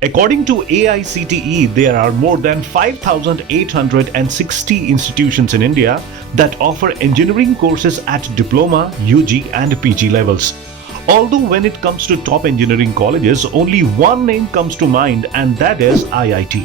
According to AICTE, there are more than 5,860 institutions in India that offer engineering courses at diploma, UG and PG levels. Although when it comes to top engineering colleges, only one name comes to mind and that is IIT.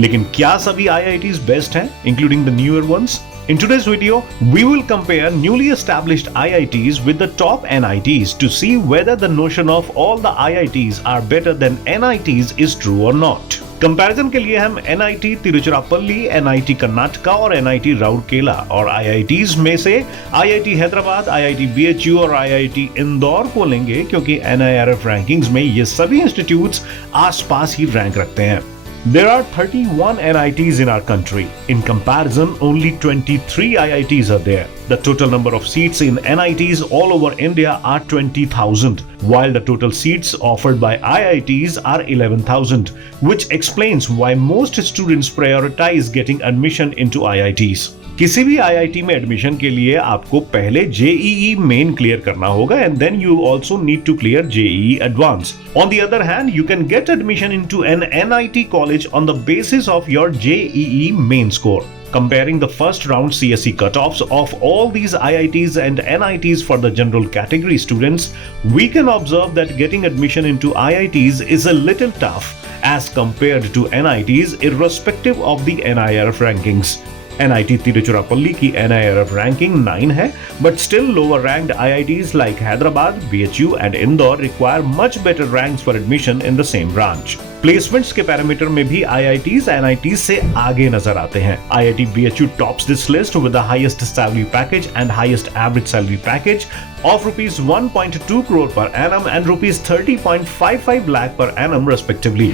लेकिन क्या सभी IITs best हैं, including the newer ones? In today's video, we will compare newly established IITs with the top NITs to see whether the notion of all the IITs are better than NITs is true or not. Comparison के लिए हम NIT Tiruchirappalli, NIT Karnataka और NIT Rourkela और IITs में से IIT Hyderabad, IIT BHU और IIT Indore को लेंगे क्योंकि NIRF रैंकिंग्स में ये सभी इंस्टीट्यूट्स आसपास ही रैंक रखते हैं. There are 31 NITs in our country. In comparison, only 23 IITs are there. The total number of seats in NITs all over India are 20,000, while the total seats offered by IITs are 11,000, which explains why most students prioritize getting admission into IITs. किसी भी IIT में admission के लिए आपको पहले JEE main clear करना होगा and then you also need to clear JEE Advance. On the other hand, you can get admission into an NIT college on the basis of your JEE main score. Comparing the first round CSE cutoffs of all these IITs and NITs for the general category students, we can observe that getting admission into IITs is a little tough as compared to NITs irrespective of the NIRF rankings. NIT Tiruchirappalli की NIRF ranking 9 है, but still lower ranked IITs like Hyderabad, BHU and Indore require much better ranks for admission in the same branch. Placements के parameter में भी IITs NITs से आगे नजर आते हैं. IIT BHU tops this list with the highest salary package and highest average salary package of rupees 1.2 crore per annum and rupees 30.55 lakh per annum respectively.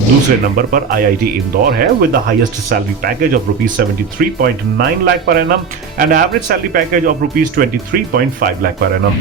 दूसरे number पर IIT इंदौर है with the highest salary package of rupees 73.9 lakh per annum and average salary package of rupees 23.5 lakh per annum.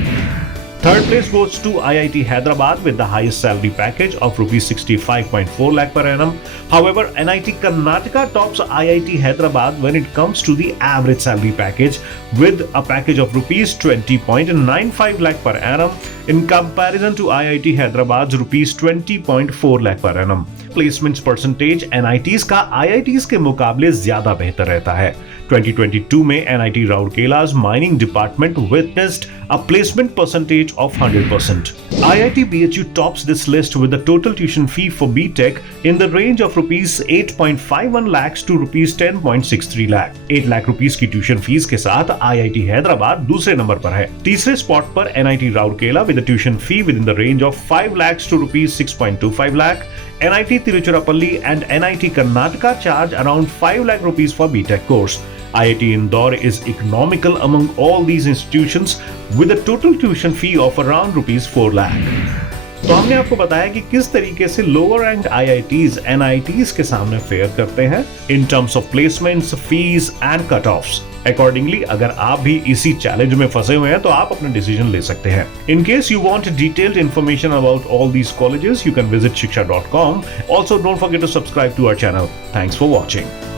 Third place goes to IIT Hyderabad with the highest salary package of rupees 65.4 lakh per annum. However, NIT Karnataka tops IIT Hyderabad when it comes to the average salary package with a package of rupees 20.95 lakh per annum in comparison to IIT Hyderabad's rupees 20.4 lakh per annum. Placements percentage NITs का IITs के मुकाबले ज्यादा बेहतर रहता है. 2022 में NIT Rourkela's mining department witnessed a placement percentage of 100%. IIT BHU tops this list with the total tuition fee for BTech in the range of rupees 8.51 lakhs to rupees 10.63 lakh. 8 lakh rupees की tuition fees के साथ IIT Hyderabad दूसरे number पर है. तीसरे spot पर NIT Rourkela with a tuition fee within the range of 5 lakhs to rupees 6.25 lakh. NIT Tiruchirappalli and NIT Karnataka charge around 5 lakh rupees for BTech course. IIT Indore is economical among all these institutions with a total tuition fee of around rupees 4 lakh. तो हमने आपको बताया कि किस तरीके से lower ranked IITs NITs के सामने फेयर करते हैं in terms of placements, fees and cut offs. Accordingly अगर आप भी इसी चैलेंज में फंसे हुए हैं तो आप अपना डिसीजन ले सकते हैं. In case you want detailed information about all these colleges, you can visit shiksha.com. Also, don't forget to subscribe to our channel. Thanks for watching.